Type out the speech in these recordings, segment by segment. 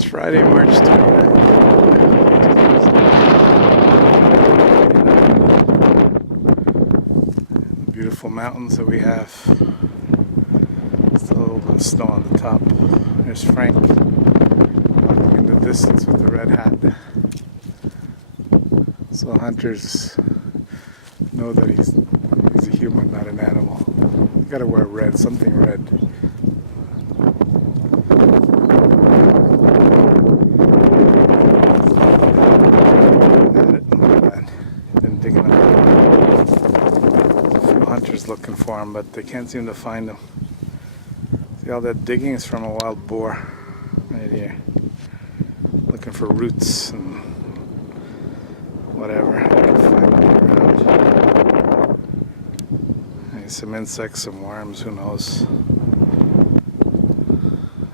It's Friday, March 29th. Beautiful mountains that we have. Still a little bit of snow on the top. There's Frank walking in the distance with the red hat. So hunters know that he's a human, not an animal. You gotta wear red, something red. Hunters looking for him, but they can't seem to find him. See, all that digging is from a wild boar right here, looking for roots and whatever they can find on the ground. Maybe some insects, some worms, who knows.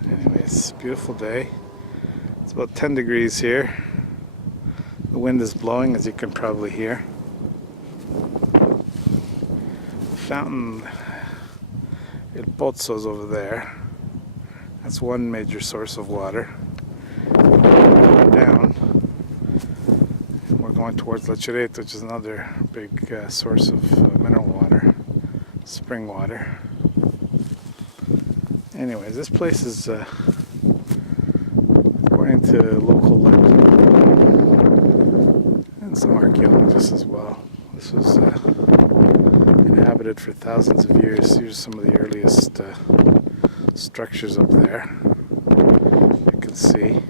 Anyways, beautiful day. It's about 10 degrees here. The wind is blowing, as you can probably hear. Fountain El Pozo's over there. That's one major source of water. Down, we're going towards La Aceretta, which is another big source of mineral water, spring water. Anyways, this place is, according to local legend and some archaeologists as well, this was inhabited for thousands of years. Here's some of the earliest structures up there. You can see.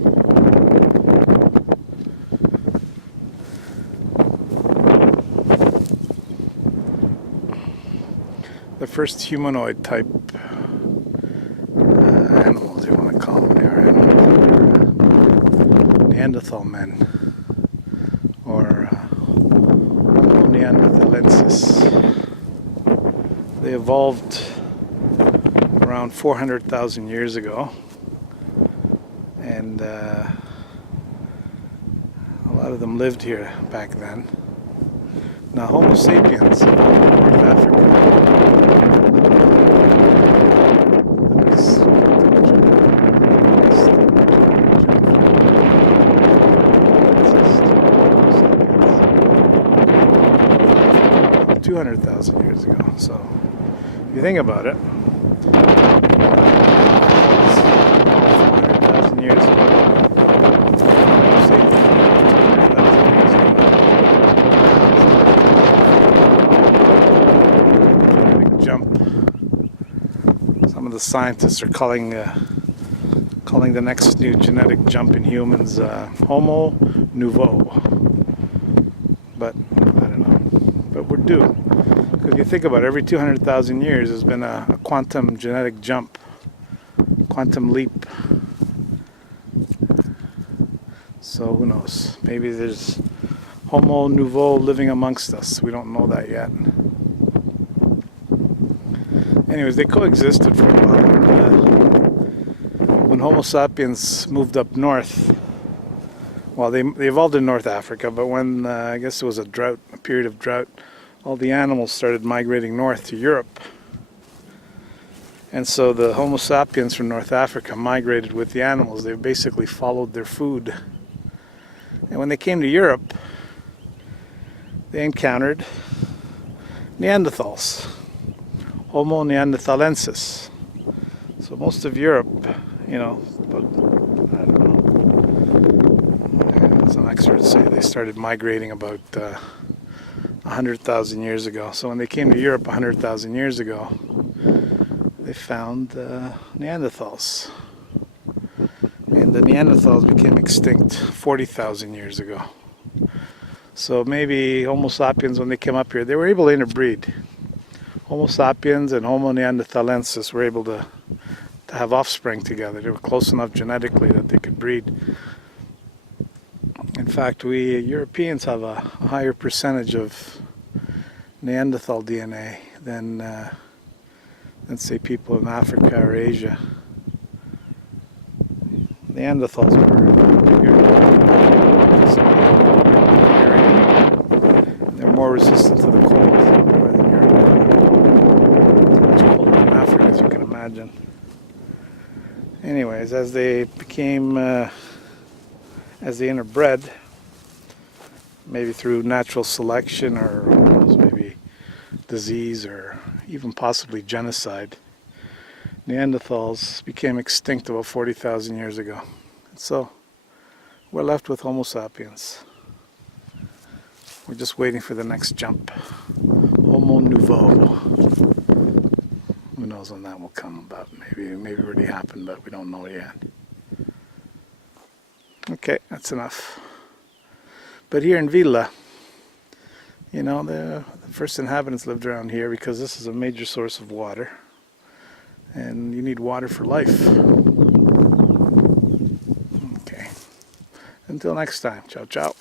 The first humanoid type animals, you want to call them, they are animals. Neanderthal men, or Homo neanderthalensis. They evolved around 400,000 years ago, and a lot of them lived here back then. Now, Homo sapiens in North Africa. That 200,000 years ago. So if you think about it, 400,000 years ago, genetic jump. Some of the scientists are calling the next new genetic jump in humans Homo nouveau. But I don't know. But we're due. Because if you think about it, every 200,000 years there's been a quantum genetic jump, quantum leap. So who knows? Maybe there's Homo nouveau living amongst us. We don't know that yet. Anyways, they coexisted for a while. When Homo sapiens moved up north, well, they evolved in North Africa, but when I guess it was a period of drought, all the animals started migrating north to Europe. And so the Homo sapiens from North Africa migrated with the animals. They basically followed their food. And when they came to Europe, they encountered Neanderthals, Homo neanderthalensis. So most of Europe, but I don't know. Some experts say they started migrating about 100,000 years ago. So when they came to Europe 100,000 years ago, they found Neanderthals. And the Neanderthals became extinct 40,000 years ago. So maybe Homo sapiens, when they came up here, they were able to interbreed. Homo sapiens and Homo neanderthalensis were able to have offspring together. They were close enough genetically that they could breed. In fact, we Europeans have a higher percentage of Neanderthal DNA than say people in Africa or Asia. Neanderthals were bigger. They're more resistant to the cold than Europe. It's much colder in Africa, as you can imagine. Anyways, as they became as they interbred, maybe through natural selection or who knows, maybe disease or even possibly genocide, Neanderthals became extinct about 40,000 years ago. And so we're left with Homo sapiens. We're just waiting for the next jump. Homo nouveau. Who knows when that will come about? Maybe it already happened, but we don't know yet. Okay, that's enough. But here in Villa, you know, the first inhabitants lived around here because this is a major source of water. And you need water for life. Okay. Until next time. Ciao, ciao.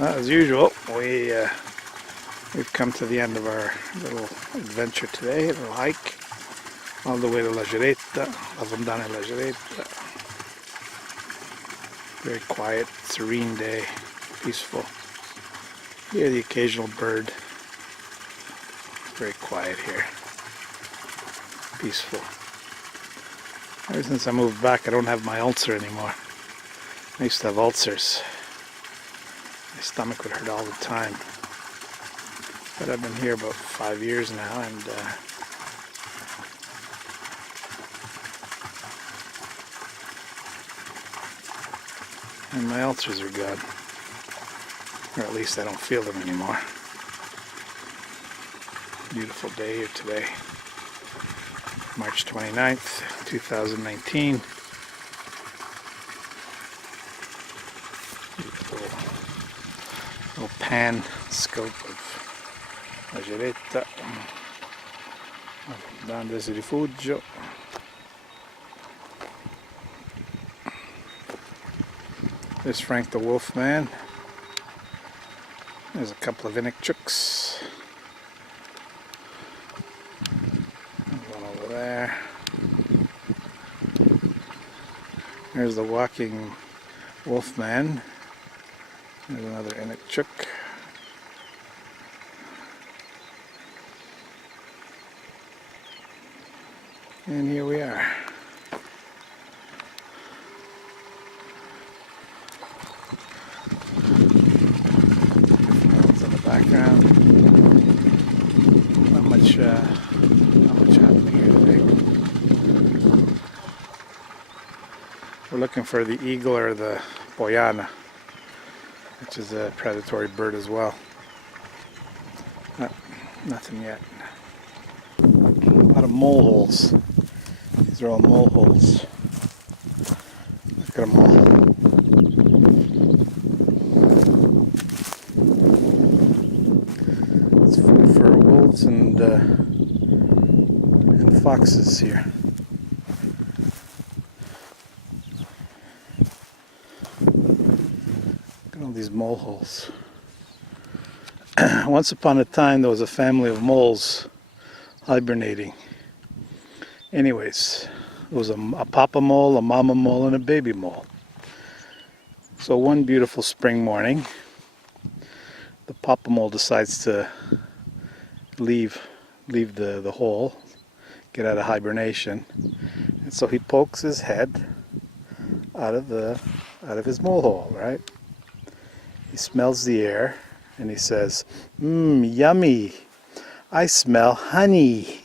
As usual, we've come to the end of our little adventure today, a little hike, all the way to Aceretta, Villavallelonga. Very quiet, serene day, peaceful. You hear the occasional bird. Very quiet here. Peaceful. Ever since I moved back, I don't have my ulcer anymore. I used to have ulcers. My stomach would hurt all the time. But I've been here about 5 years now, and my ulcers are gone. Or at least I don't feel them anymore. Beautiful day here today. March 29th, 2019. Beautiful little pan scope of aceretta. Dandosi rifugio. There's Frank the Wolfman. There's a couple of Inuk chooks. There. There's the walking wolfman. There's another Inuk chook. And here we are. Mountains in the background. Not much happening here today. We're looking for the eagle or the boyana, which is a predatory bird as well. Nothing yet. A lot of mole holes. These are all mole holes. Look at them all. It's food for wolves and foxes here. Look at all these mole holes. Once upon a time there was a family of moles hibernating. Anyways, there was a papa mole, a mama mole, and a baby mole. So one beautiful spring morning, the papa mole decides to leave the hole, get out of hibernation, and so he pokes his head out of his mole hole, right? He smells the air and he says, yummy, I smell honey.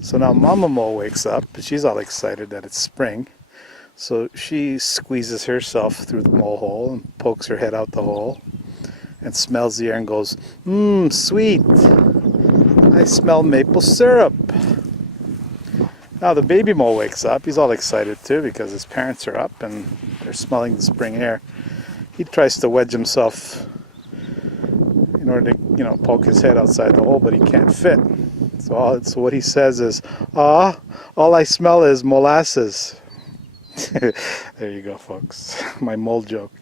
So now Mama Mole wakes up, she's all excited that it's spring, so she squeezes herself through the mole hole and pokes her head out the hole and smells the air and goes, sweet, I smell maple syrup. Now the baby mole wakes up, he's all excited too because his parents are up and they're smelling the spring air. He tries to wedge himself in order to, poke his head outside the hole, but he can't fit. So what he says is, all I smell is molasses. There you go, folks. My mole joke.